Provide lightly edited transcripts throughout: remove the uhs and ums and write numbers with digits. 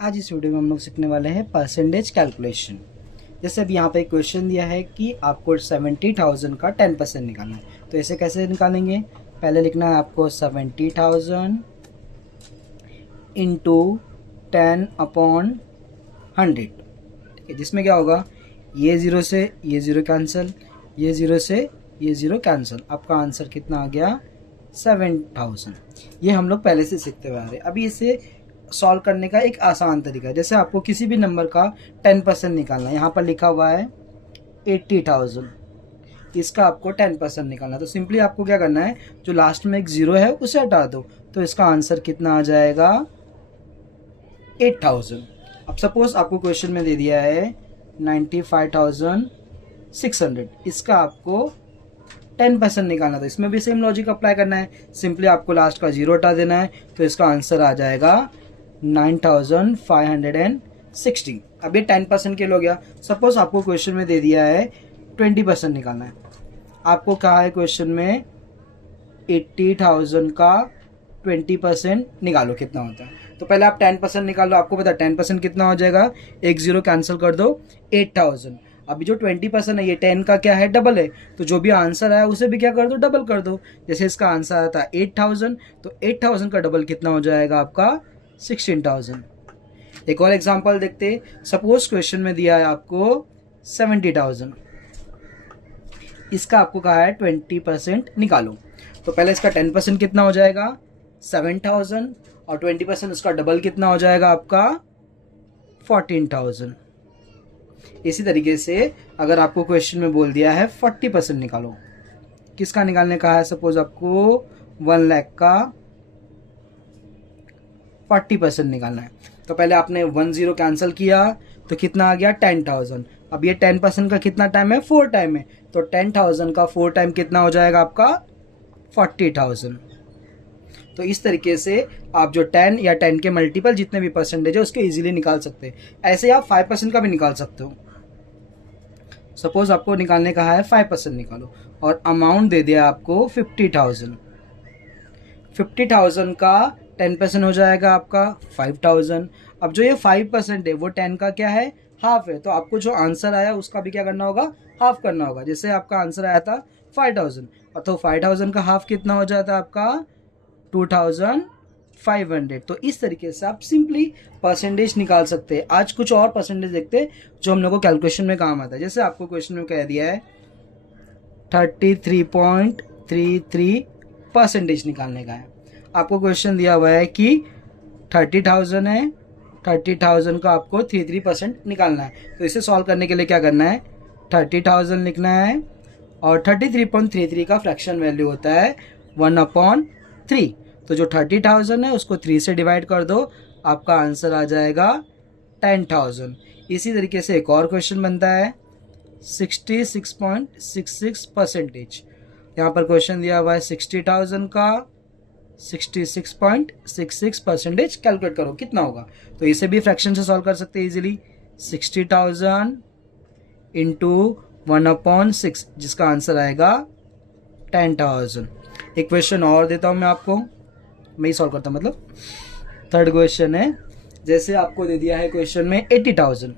आज इस वीडियो में हम लोग सीखने वाले हैं परसेंटेज कैलकुलेशन। जैसे अब यहाँ पे एक क्वेश्चन दिया है कि आपको 70,000 का 10% निकालना है। तो ऐसे कैसे निकालेंगे? पहले लिखना है आपको 70,000 इंटू 10/100। ठीक है, जिसमें क्या होगा, ये ज़ीरो से ये ज़ीरो कैंसिल, ये ज़ीरो से ये ज़ीरो कैंसिल। आपका आंसर कितना आ गया? 7,000। ये हम लोग पहले से सीखते हुए आ रहे हैं। अभी इसे सॉल्व करने का एक आसान तरीका है। जैसे आपको किसी भी नंबर का 10% निकालना है। यहाँ पर लिखा हुआ है 80,000, इसका आपको 10% निकालना है। तो सिंपली आपको क्या करना है, जो लास्ट में एक ज़ीरो है उसे हटा दो, तो इसका आंसर कितना आ जाएगा? 8,000। अब सपोज आपको क्वेश्चन में दे दिया है 95,600, इसका आपको 10% निकालना था। इसमें भी सेम लॉजिक अप्लाई करना है। सिंपली आपको लास्ट का जीरो हटा देना है, तो इसका आंसर आ जाएगा 9,560। अब ये 10% के लिए हो गया। सपोज आपको क्वेश्चन में दे दिया है 20% निकालना है। आपको कहा है क्वेश्चन में 80,000 का 20% निकालो, कितना होता है। तो पहले आप 10% निकालो। आपको पता है 10% कितना हो जाएगा, एक जीरो कैंसिल कर दो, 8,000। अभी जो 20% है ये 10 का क्या है, डबल है। तो जो भी आंसर आया उसे भी क्या कर दो, डबल कर दो। जैसे इसका आंसर आया था 8,000, तो 8,000 का डबल कितना हो जाएगा आपका? 16,000। एक और एग्जांपल देखते। सपोज क्वेश्चन में दिया है आपको 70,000, इसका आपको कहा है 20% निकालो। तो पहले इसका 10% कितना हो जाएगा? 7,000, और 20% उसका डबल कितना हो जाएगा आपका? 14,000। इसी तरीके से अगर आपको क्वेश्चन में बोल दिया है 40% निकालो, किसका निकालने का है? सपोज आपको 1 लाख का 40% निकालना है। तो पहले आपने 1 0 कैंसिल किया, तो कितना आ गया? 10,000। अब ये 10% का कितना टाइम है? 4 टाइम है। तो 10,000 का 4 टाइम कितना हो जाएगा आपका? 40,000। तो इस तरीके से आप जो 10 या 10 के मल्टीपल जितने भी परसेंटेज है उसके इजीली निकाल सकते हैं। ऐसे आप 5% का भी निकाल सकते हो। सपोज आपको निकालने का है 5% निकालो, और अमाउंट दे दिया आपको 50,000। 50,000 का 10% हो जाएगा आपका 5,000। अब जो ये 5% है वो 10 का क्या है, हाफ है। तो आपको जो आंसर आया उसका भी क्या करना होगा, हाफ करना होगा। जैसे आपका आंसर आया था 5,000, तो 5,000 का हाफ कितना हो जाता है आपका? 2,500। तो इस तरीके से आप सिंपली परसेंटेज निकाल सकते हैं। आज कुछ और परसेंटेज देखते हैं जो हम लोग को कैलकुलेशन में काम आता है। जैसे आपको क्वेश्चन में कह दिया है 33.33% निकालने का है। आपको क्वेश्चन दिया हुआ है कि 30,000 है, 30,000 का आपको 33% निकालना है। तो इसे सॉल्व करने के लिए क्या करना है, 30,000 लिखना है, और 33.33 का फ्रैक्शन वैल्यू होता है 1/3। तो जो 30,000 है उसको 3 से डिवाइड कर दो, आपका आंसर आ जाएगा 10,000। इसी तरीके से एक और क्वेश्चन बनता है 66.66%। यहाँ पर क्वेश्चन दिया हुआ है 60,000 का 66.66% कैलकुलेट करो, कितना होगा। तो इसे भी फ्रैक्शन से सॉल्व कर सकते हैं इजीली। 60,000 इंटू 1/6, जिसका आंसर आएगा 10,000। एक क्वेश्चन और देता हूँ मैं आपको, मैं ही सॉल्व करता हूँ, मतलब थर्ड क्वेश्चन है। जैसे आपको दे दिया है क्वेश्चन में 80,000,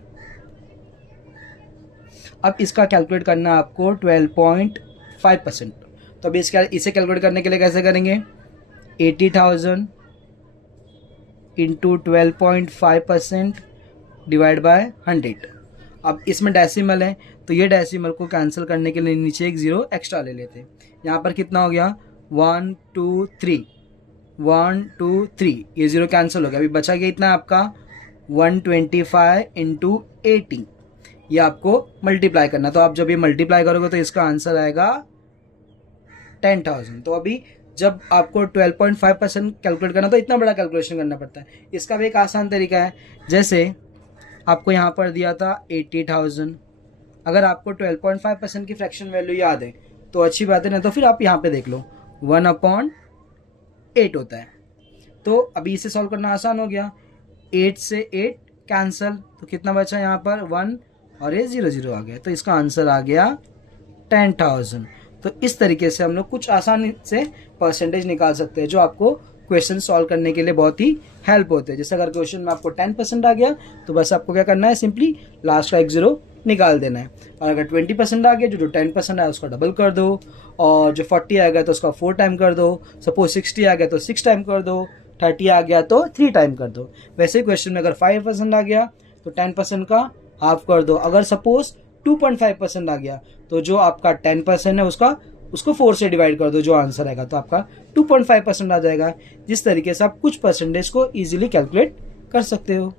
अब इसका कैलकुलेट करना है आपको 12.5%। तो अभी इसे कैलकुलेट करने के लिए कैसे करेंगे, 80,000 इंटू 12.5% डिवाइड बाय 100। अब इसमें डेसिमल है, तो ये डेसिमल को कैंसिल करने के लिए नीचे एक जीरो एक्स्ट्रा ले लेते हैं। यहाँ पर कितना हो गया, 1 2 3, 1 2 3, ये जीरो कैंसिल हो गया। अभी बचा गया इतना आपका 125 इंटू 80। ये आपको मल्टीप्लाई करना। तो आप जब ये मल्टीप्लाई करोगे तो इसका आंसर आएगा 10,000। तो अभी जब आपको 12.5% कैलकुलेट करना तो इतना बड़ा कैलकुलेशन करना पड़ता है। इसका भी एक आसान तरीका है। जैसे आपको यहाँ पर दिया था 80,000, अगर आपको 12.5% की फ्रैक्शन वैल्यू याद है तो अच्छी बात है ना, तो फिर आप यहाँ पे देख लो 1/8 होता है। तो अभी इसे सॉल्व करना आसान हो गया। 8 से 8 कैंसल, तो कितना बचा यहाँ पर 1, और ये 0 0 आ गया। तो इसका आंसर आ गया 10,000। तो इस तरीके से हम लोग कुछ आसानी से परसेंटेज निकाल सकते हैं जो आपको क्वेश्चन सॉल्व करने के लिए बहुत ही हेल्प होते हैं। जैसे अगर क्वेश्चन में आपको 10% आ गया तो बस आपको क्या करना है, सिंपली लास्ट का एक जीरो निकाल देना है। और अगर 20% आ गया, जो 10% है उसका डबल कर दो, और जो 40 आ गया तो उसका 4 टाइम कर दो, सपोज 60 आ गया तो 6 टाइम कर दो, 30 आ गया तो 3 टाइम कर दो। वैसे ही क्वेश्चन में अगर 5% आ गया तो 10% का हाफ कर दो। अगर सपोज 2.5% आ गया तो जो आपका 10% है उसको 4 से डिवाइड कर दो, जो आंसर आएगा तो आपका 2.5% आ जाएगा। जिस तरीके से आप कुछ परसेंटेज को ईजिली कैलकुलेट कर सकते हो।